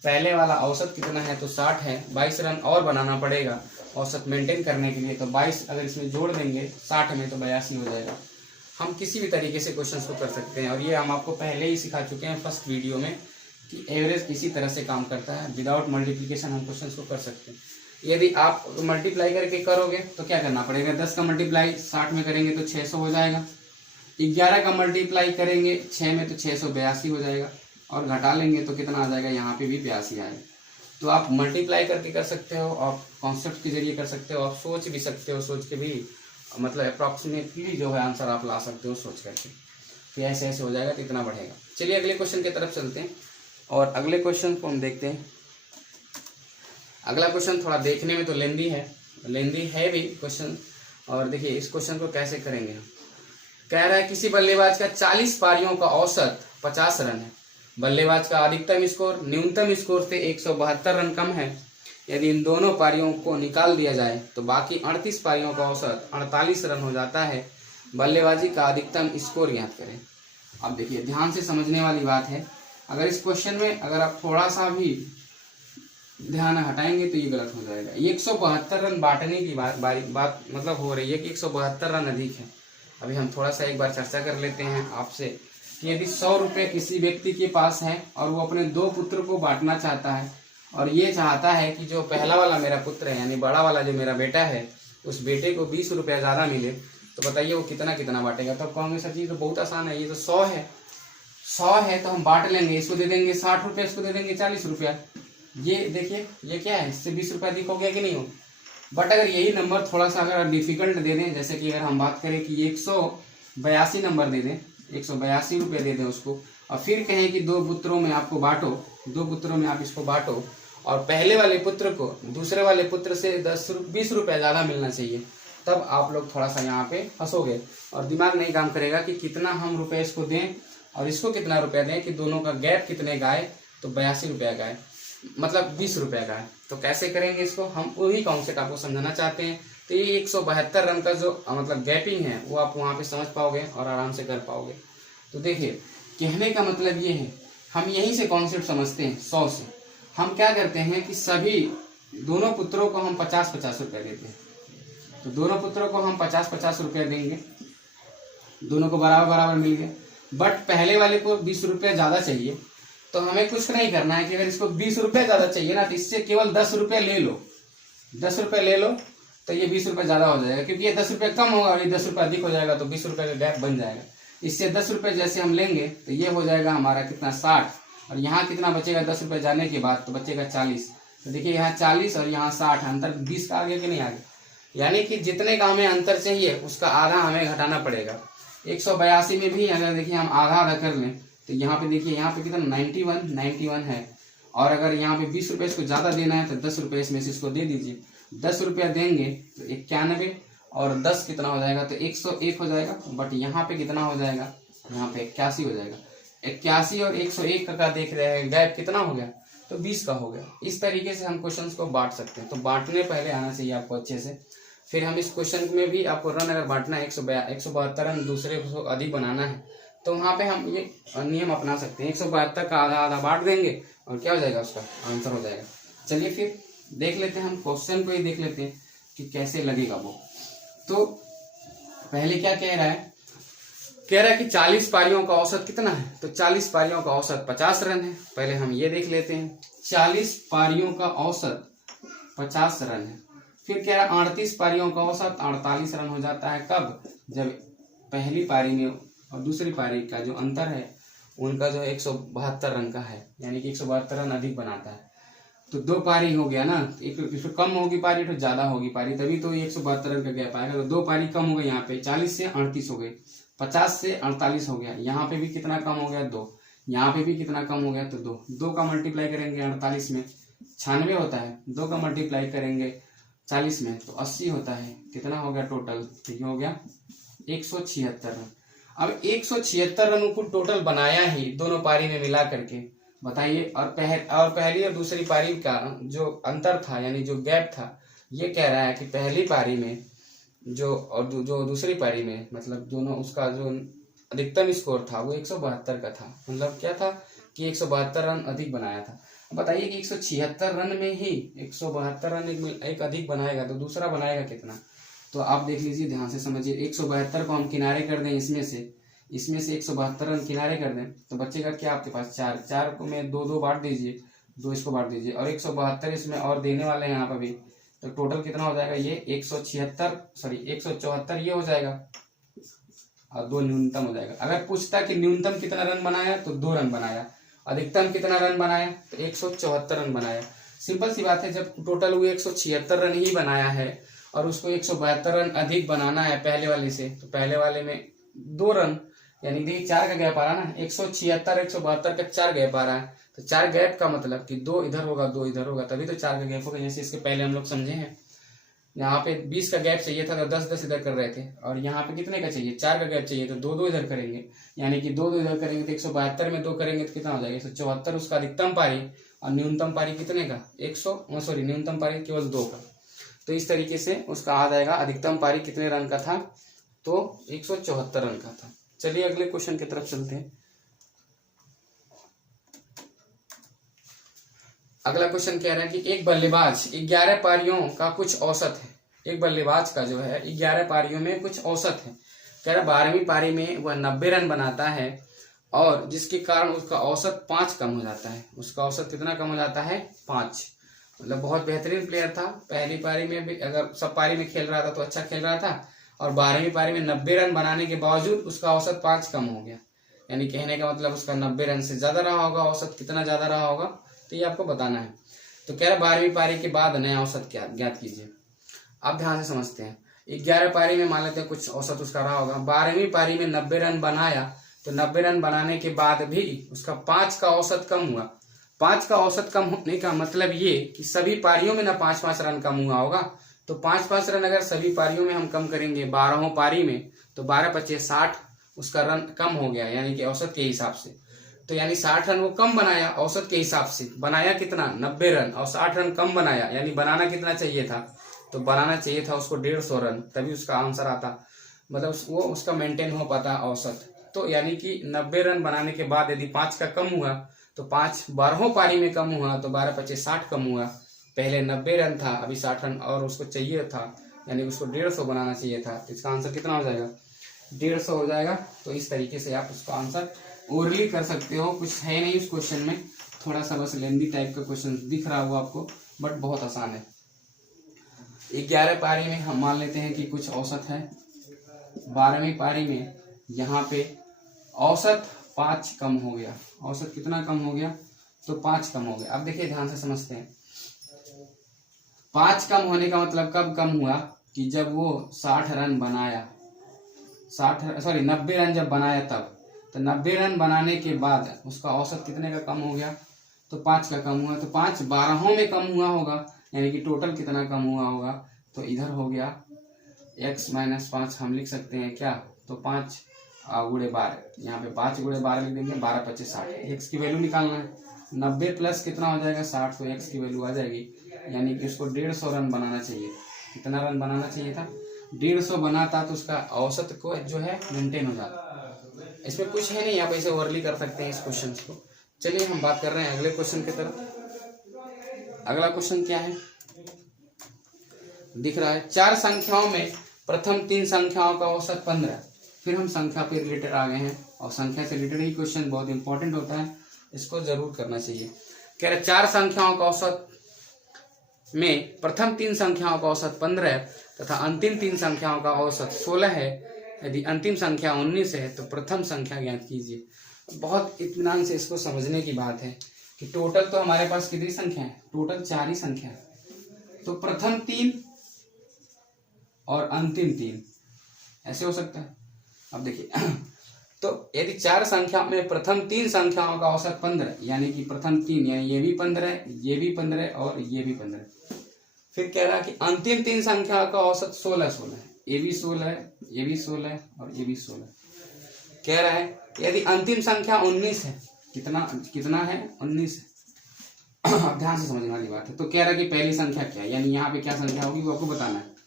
पहले वाला औसत कितना है, तो 60 है, 22 रन और बनाना पड़ेगा औसत मेंटेन करने के लिए। तो 22 अगर इसमें जोड़ देंगे 60 में तो 82 हो जाएगा। हम किसी भी तरीके से क्वेश्चन को कर सकते हैं, और ये हम आपको पहले ही सिखा चुके हैं फर्स्ट वीडियो में कि एवरेज इसी तरह से काम करता है। विदाउट मल्टीप्लिकेशन हम क्वेश्चन को कर सकते हैं। यदि आप मल्टीप्लाई करके करोगे तो क्या करना पड़ेगा, 10 का मल्टीप्लाई 60 में करेंगे तो 600 हो जाएगा, 11 का मल्टीप्लाई करेंगे 6 में तो 682 हो जाएगा, और घटा लेंगे तो कितना आ जाएगा, यहाँ पे भी 82 आएगा। तो आप मल्टीप्लाई करके कर सकते हो, आप कॉन्सेप्ट के जरिए कर सकते हो, आप सोच भी सकते हो, सोच के भी मतलब अप्रॉक्सीमेटली जो है आंसर आप ला सकते हो सोच करके कि ऐसे ऐसे हो जाएगा तो इतना बढ़ेगा। चलिए अगले क्वेश्चन की तरफ चलते हैं और अगले क्वेश्चन को हम देखते हैं। अगला क्वेश्चन थोड़ा देखने में तो लेंदी है भी क्वेश्चन, और देखिए इस क्वेश्चन को कैसे करेंगे हम। कह रहा है किसी बल्लेबाज का 40 पारियों का औसत 50 रन है, बल्लेबाज का अधिकतम स्कोर न्यूनतम स्कोर से 172 रन कम है। यदि इन दोनों पारियों को निकाल दिया जाए तो बाकी 38 पारियों का औसत 48 रन हो जाता है। बल्लेबाजी का अधिकतम स्कोर ज्ञात करें। अब देखिए ध्यान से समझने वाली बात है, अगर इस क्वेश्चन में अगर आप थोड़ा सा भी ध्यान हटाएंगे तो ये गलत हो जाएगा। 172 रन बांटने की बात मतलब हो रही है कि 172 रन अधिक है। अभी हम थोड़ा सा एक बार चर्चा कर लेते हैं आपसे कि यदि 100 रुपये किसी व्यक्ति के पास है और वो अपने 2 पुत्र को बांटना चाहता है, और ये चाहता है कि जो पहला वाला मेरा पुत्र है यानी बड़ा वाला जो मेरा बेटा है उस बेटे को 20 रुपया ज़्यादा मिले, तो बताइए वो कितना कितना बांटेगा। तो कहोगे सर जी तो बहुत आसान है, ये तो 100 है तो हम बांट लेंगे, इसको दे देंगे 60 रुपये, इसको दे देंगे 40 रुपया। ये देखिए ये क्या है, इससे 20 रुपया अधिक हो गया कि नहीं हो। बट अगर यही नंबर थोड़ा सा अगर डिफिकल्ट दे दें, जैसे कि अगर हम बात करें कि 182 नंबर दे दें, 182 रुपये दे दें उसको, और फिर कहें कि 2 पुत्रों में आपको बांटो, 2 पुत्रों में आप इसको बांटो, और पहले वाले पुत्र को दूसरे वाले पुत्र से 20 रुपया ज़्यादा मिलना चाहिए, तब आप लोग थोड़ा सा यहाँ पे फंसोगे और दिमाग नहीं काम करेगा कि कितना हम रुपये इसको दें और इसको कितना रुपया दें, कि दोनों का गैप कितने का आए। तो 82 रुपया का है, मतलब 20 रुपये का है। तो कैसे करेंगे इसको, हम वही कॉन्सेप्ट आपको समझाना चाहते हैं। तो ये 172 रन का जो मतलब गैपिंग है वो आप वहाँ पे समझ पाओगे और आराम से कर पाओगे। तो देखिए कहने का मतलब ये है, हम यहीं से कॉन्सेप्ट समझते हैं 100 से। हम क्या करते हैं कि सभी दोनों पुत्रों को हम 50-50 रुपये देते हैं। तो दोनों पुत्रों को हम 50-50 रुपये देंगे, दोनों को बराबर बराबर मिल गए। बट पहले वाले को 20 रुपये ज़्यादा चाहिए, तो हमें कुछ नहीं करना है कि अगर इसको 20 रुपये ज़्यादा चाहिए ना, तो इससे केवल 10 रुपये ले लो, 10 रुपये ले लो, तो ये 20 रुपये ज़्यादा हो जाएगा, क्योंकि ये 10 रुपये कम होगा और ये 10 रुपये अधिक हो जाएगा, तो 20 रुपये का गैप बन जाएगा। इससे 10 रुपये जैसे हम लेंगे तो ये हो जाएगा हमारा कितना 60, और यहाँ कितना बचेगा 10 रुपये जाने के बाद, तो बचेगा 40। तो देखिए यहाँ 40 और यहाँ 60, अंतर 20 का आगे कि नहीं आगे, यानी कि जितने का हमें अंतर चाहिए उसका आधा हमें घटाना पड़ेगा। 182 में भी अगर देखिए हम आधा आधा कर लें तो यहाँ पे देखिए यहाँ पे कितना 91 है, और अगर यहाँ पे 20 रुपये इसको ज़्यादा देना है तो 10 रुपये इसमें से इसको दे दीजिए। 10 रुपया देंगे तो 91 और 10 कितना हो जाएगा, तो 101 हो जाएगा। बट यहाँ पे कितना हो जाएगा, यहाँ पे 81 हो जाएगा। 81 और 101 का देख रहे हैं गैप कितना हो गया, तो 20 का हो गया। इस तरीके से हम क्वेश्चन को बांट सकते हैं। तो बांटने पहले आना चाहिए आपको अच्छे से। फिर हम इस क्वेश्चन में भी आपको रन अगर बांटना है 172 रन दूसरे को अधिक बनाना है, तो वहाँ पे हम ये नियम अपना सकते हैं। 172 का आधा आधा बांट देंगे और क्या हो जाएगा, उसका आंसर हो जाएगा। चलिए फिर देख लेते हैं, हम क्वेश्चन को ही देख लेते हैं कि कैसे लगेगा वो। तो पहले क्या कह रहा है, कह रहा है कि 40 पारियों का औसत कितना है, तो 40 पारियों का औसत 50 रन है। पहले हम ये देख लेते हैं, 40 पारियों का औसत 50 रन है। फिर कह रहा है 38 पारियों का औसत 48 रन हो जाता है। कब, जब पहली पारी में और दूसरी पारी का जो अंतर है उनका जो 172 रन का है, यानी कि 172 रन अधिक बनाता है। तो 2 पारी हो गया ना, एक कम होगी पारी तो ज्यादा होगी पारी, तभी तो 172 रन का गैप आएगा। तो 2 पारी कम हो गई, यहाँ पे 40 से 38 हो गई, 50 से 48 हो गया। यहाँ पे भी कितना कम हो गया, 2। यहाँ पे भी कितना कम हो गया, तो 2 का मल्टीप्लाई करेंगे 48 में 96 होता है, 2 का मल्टीप्लाई करेंगे 40 में तो 80 होता है। कितना हो गया टोटल, तो ये हो गया 176 रन। अब 176 रनों को टोटल बनाया ही दोनों पारी में मिला करके, बताइए। और पहली और दूसरी पारी का जो अंतर था, यानी जो गैप था, ये कह रहा है कि पहली पारी में जो दूसरी पारी में, मतलब दोनों उसका जो अधिकतम स्कोर था वो 172 का था। मतलब क्या था कि 172 रन अधिक बनाया था। बताइए कि 176 रन में ही 172 रन एक अधिक बनाएगा तो दूसरा बनाएगा कितना। तो आप देख लीजिए, ध्यान से समझिए। 172 को हम किनारे कर दें इसमें से, इसमें से 172 रन किनारे कर दें तो बचेगा क्या आपके पास 4। 4 को में 2 बांट दीजिए, 2 इसको बांट दीजिए और 172 इसमें और देने वाले हैं यहाँ पर भी, तो टोटल कितना हो जाएगा ये 174 ये हो जाएगा और 2 न्यूनतम हो जाएगा। अगर पूछता कि न्यूनतम कितना रन बनाया तो 2 रन बनाया, अधिकतम कितना रन बनाया तो 174 रन बनाया। सिंपल सी बात है, जब टोटल वो 176 रन ही बनाया है और उसको 172 रन अधिक बनाना है पहले वाले से, तो पहले वाले में 2 रन यानी देखिए 4 का गैप आ रहा है ना, 176 172 का 4 गैप आ रहा है, तो 4 गैप का मतलब कि 2 इधर होगा 2 इधर होगा, तभी तो 4 का गैप होगा। जैसे इसके पहले हम लोग समझे हैं, यहाँ पे 20 का गैप चाहिए था तो 10 इधर कर रहे थे, और यहाँ पे कितने का चाहिए 4 का गैप चाहिए तो 2 इधर करेंगे, यानी कि 2 इधर करेंगे तो 172 में 2 करेंगे तो कितना हो जाएगा 174 उसका अधिकतम पारी, और न्यूनतम पारी कितने का न्यूनतम पारी केवल 2 का। तो इस तरीके से उसका आ जाएगा अधिकतम पारी कितने रन का था तो 174 रन का था। चलिए अगले क्वेश्चन की तरफ चलते हैं। अगला क्वेश्चन कह रहा है कि एक बल्लेबाज 11 पारियों का कुछ औसत है, एक बल्लेबाज का जो है 11 पारियों में कुछ औसत है। कह रहा 12वीं पारी में वह 90 रन बनाता है और जिसके कारण उसका औसत 5 कम हो जाता है। उसका औसत कितना कम हो जाता है 5, मतलब बहुत बेहतरीन प्लेयर था। पहली पारी में भी अगर सब पारी में खेल रहा था तो अच्छा खेल रहा था, और 12वीं पारी में 90 रन बनाने के बावजूद उसका औसत 5 कम हो गया, यानी कहने का मतलब उसका 90 रन से ज्यादा रहा होगा। औसत कितना ज्यादा रहा होगा तो ये आपको बताना है। तो कह रहा 12वीं पारी के बाद नया औसत क्या ज्ञात कीजिए। आप ध्यान से समझते हैं, 11 पारी में मान लेते हैं कुछ औसत उसका रहा होगा, 12वीं पारी में 90 रन बनाया तो 90 रन बनाने के बाद भी उसका 5 का औसत कम हुआ। 5 का औसत कम होने का मतलब ये कि सभी पारियों में ना 5-5 रन कम हुआ होगा, तो 5-5 रन अगर सभी पारियों में हम कम करेंगे 12 पारी में तो 12-5 60 उसका रन कम हो गया, यानी कि औसत के हिसाब से। तो यानी 60 रन वो कम बनाया औसत के हिसाब से, बनाया कितना 90 रन और 60 रन कम बनाया, यानी बनाना कितना चाहिए था तो बनाना चाहिए था उसको 150 रन, तभी उसका आंसर आता, मतलब वो उसका मेंटेन हो पाता औसत। तो यानी कि 90 रन बनाने के बाद यदि 5 का कम हुआ तो 5 12 पारी में कम हुआ तो 12-5 60 कम हुआ। पहले 90 रन था अभी 60 रन और उसको चाहिए था, यानी उसको 150 बनाना चाहिए था, तो इसका आंसर कितना हो जाएगा 150 हो जाएगा। तो इस तरीके से आप उसका आंसर ओरली कर सकते हो, कुछ है नहीं उस क्वेश्चन में, थोड़ा सा बस लेंदी टाइप का क्वेश्चन दिख रहा होगा आपको, बट बहुत आसान है। 11 पारी में हम मान लेते हैं कि कुछ औसत है, 12वीं पारी में यहाँ पे औसत 5 कम हो गया। औसत कितना कम हो गया तो 5 कम हो गया। अब देखिए ध्यान से समझते हैं, 5 कम होने का मतलब कब कम हुआ कि जब वो 60 रन बनाया, 90 रन जब बनाया तब, तो 90 रन बनाने के बाद उसका औसत कितने का कम हो गया तो 5 का कम हुआ, तो 5 12 में कम हुआ होगा, यानी कि टोटल कितना कम हुआ होगा तो इधर हो गया x - 5 हम लिख सकते हैं क्या तो 5 गुणे 12, यहाँ पे 5 गुणे 12 लिख देंगे, 12-5 60, x की वैल्यू निकालना है, 90 प्लस कितना हो जाएगा 60, तो x की वैल्यू आ जाएगी, यानी कि उसको 150 रन बनाना चाहिए। कितना रन बनाना चाहिए था 150 बनाता तो उसका औसत को जो है मेंटेन हो जाता। इसमें कुछ है नहीं, आप ऐसे ओवरली कर सकते हैं इस क्वेश्चन को। चलिए हम बात कर रहे हैं अगले क्वेश्चन की तरफ। अगला क्वेश्चन क्या है दिख रहा है, 4 संख्याओं में प्रथम 3 संख्याओं का औसत 15। फिर हम संख्या पे रिलेटेड आ गए हैं, और संख्या से रिलेटेड ही क्वेश्चन बहुत इंपॉर्टेंट होता है, इसको जरूर करना चाहिए। कह रहे 4 संख्याओं का औसत में प्रथम 3 संख्याओं का औसत 15 तथा अंतिम 3 संख्याओं का औसत 16 है। यदि अंतिम संख्या 19 है तो प्रथम संख्या ज्ञात कीजिए। बहुत इत्मीनान से इसको समझने की बात है कि टोटल तो हमारे पास कितनी संख्या है, टोटल 4 ही संख्या है, तो प्रथम 3 और अंतिम 3 ऐसे हो सकता है। अब देखिए तो यदि 4 संख्या में प्रथम 3 संख्याओं का औसत 15, यानी कि प्रथम 3 यानी ये भी 15, ये भी 15 और ये भी 15। फिर कह रहा है कि अंतिम 3 संख्या का औसत 16 है, ये भी 16 है, ये भी 16 है और ये भी 16। कह रहा है यदि अंतिम संख्या 19 है, कितना है 19 है। अब ध्यान से समझने वाली बात है। तो कह रहा है कि पहली संख्या क्या है, यानी यहाँ पे क्या संख्या होगी वो आपको बताना है।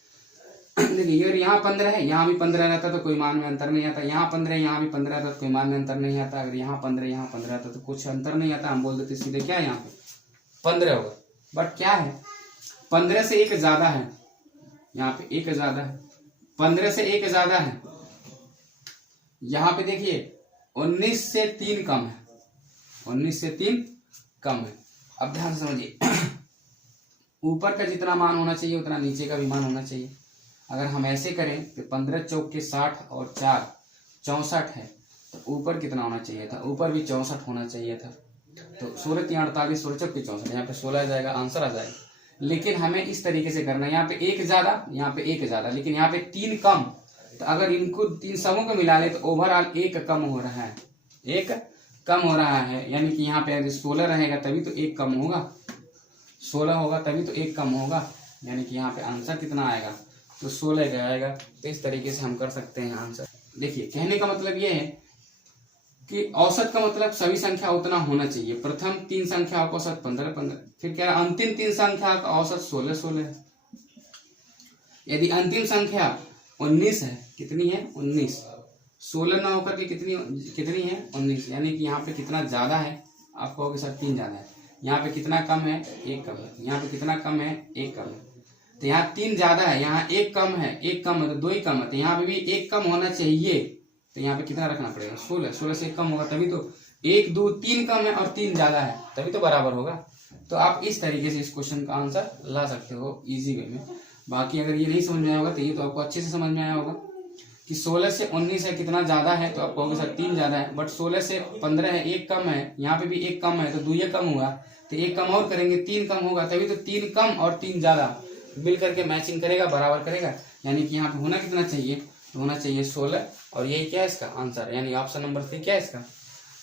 देखिए अगर यहाँ 15 है, यहाँ भी 15 रहता तो कोई मान में अंतर नहीं आता, यहाँ 15 यहाँ भी 15 रहता तो कोई मान में अंतर नहीं आता, अगर यहाँ 15 यहाँ 15 रहता तो कुछ अंतर नहीं आता, हम बोल देते सीधे क्या है यहाँ पे 15 होगा। बट क्या है 15 से 1 ज्यादा है, यहाँ पे 1 ज्यादा है, 15 से 1 ज्यादा है, यहाँ पे देखिए 19 से 3 कम है, 19 से 3 कम है। अब ध्यान से समझिए, ऊपर का जितना मान होना चाहिए उतना नीचे का भी मान होना चाहिए। अगर हम ऐसे करें तो 15 चौक के 60 और 4 64 है, तो ऊपर कितना होना चाहिए था? ऊपर भी 64 होना चाहिए था। तो 16 3 48, 16 चौक के 64, यहाँ पे 16 आ जाएगा, आंसर आ जाएगा। लेकिन हमें इस तरीके से करना है, यहाँ पे एक ज्यादा, यहाँ पे एक ज्यादा, लेकिन यहाँ पे 3 कम। तो अगर इनको 3 सबों को मिला ले तो ओवरऑल एक कम हो रहा है, एक कम हो रहा है। यानी कि यहाँ पे 16 रहेगा तभी तो एक कम होगा, 16 होगा तभी तो एक कम होगा। यानी कि यहाँ पे आंसर कितना आएगा? तो 16 का आएगा। तो इस तरीके से हम कर सकते हैं आंसर। देखिए, कहने का मतलब ये है कि औसत का मतलब सभी संख्या उतना होना चाहिए। प्रथम 3 संख्याओं का औसत 15 15, फिर कह रहा अंतिम 3 संख्या का औसत 16 16 है। यदि अंतिम संख्या 19 है, कितनी है? 19, 16 ना होकर के कितनी है? 19। यानी कि यहाँ पे कितना ज्यादा है? आप कहोगे सर 3 ज्यादा है। यहाँ पे कितना कम है? 1 कम है। यहाँ पे कितना कम है? 1 कम है। तो यहाँ 3 ज्यादा है, यहाँ 1 कम है, 1 कम है तो 2 ही कम है। तो यहाँ पे भी 1 कम होना चाहिए। तो यहाँ पे कितना रखना पड़ेगा? 16, 16 से 1 कम होगा तभी तो 1 2 3 कम है और 3 ज्यादा है, तभी तो बराबर होगा। तो आप इस तरीके से इस क्वेश्चन का आंसर ला सकते हो इजी वे में। बाकी अगर ये नहीं समझ में आया होगा तो ये तो आपको अच्छे से समझ में आया होगा कि 16 से 19 है, कितना ज्यादा है? तो आप कहोगे सर 3 ज्यादा है। बट 16 से 15 है, 1 कम है, यहाँ पे भी 1 कम है, तो 2 ये कम हुआ। तो 1 कम और करेंगे, 3 कम होगा, तभी तो 3 कम और 3 ज्यादा मिल करके मैचिंग करेगा, बराबर करेगा। यानी कि यहाँ पे होना कितना चाहिए? होना चाहिए 16। और यही क्या है इसका आंसर, यानी ऑप्शन नंबर 3 क्या है इसका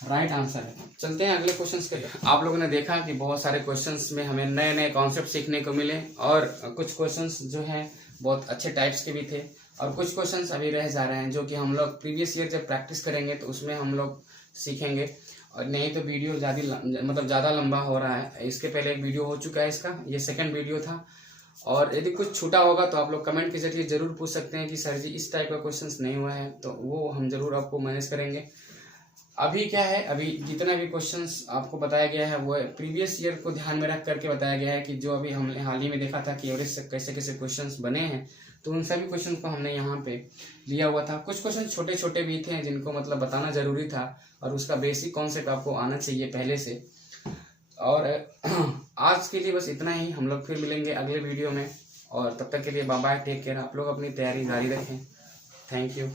राइट आंसर है। चलते हैं अगले क्वेश्चंस के लिए। आप लोगों ने देखा कि बहुत सारे क्वेश्चंस में हमें नए नए कॉन्सेप्ट सीखने को मिले, और कुछ क्वेश्चंस जो हैं बहुत अच्छे टाइप्स के भी थे, और कुछ क्वेश्चंस अभी रह जा रहे हैं जो कि हम लोग प्रीवियस ईयर जब प्रैक्टिस करेंगे तो उसमें हम लोग सीखेंगे। और नहीं तो वीडियो ज़्यादा लंबा हो रहा है। इसके पहले एक वीडियो हो चुका है, इसका ये सेकेंड वीडियो था। और यदि कुछ छूटा होगा तो आप लोग कमेंट के जरिए जरूर पूछ सकते हैं कि सर जी इस टाइप का क्वेश्चंस नहीं हुआ है, तो वो हम जरूर आपको मैनेज करेंगे। अभी क्या है, अभी जितना भी क्वेश्चंस आपको बताया गया है वो प्रीवियस ईयर को ध्यान में रख करके बताया गया है कि जो अभी हमने हाल ही में देखा था कि एवरेज से कैसे कैसे क्वेश्चंस बने हैं, तो उन सभी क्वेश्चन को हमने यहाँ पे लिया हुआ था। कुछ क्वेश्चन छोटे छोटे भी थे जिनको मतलब बताना जरूरी था, और उसका बेसिक कॉन्सेप्ट आपको आना चाहिए पहले से। और आज के लिए बस इतना ही। हम लोग फिर मिलेंगे अगले वीडियो में, और तब तक के लिए बाय बाय, टेक केयर। आप लोग अपनी तैयारी जारी रखें। Thank you.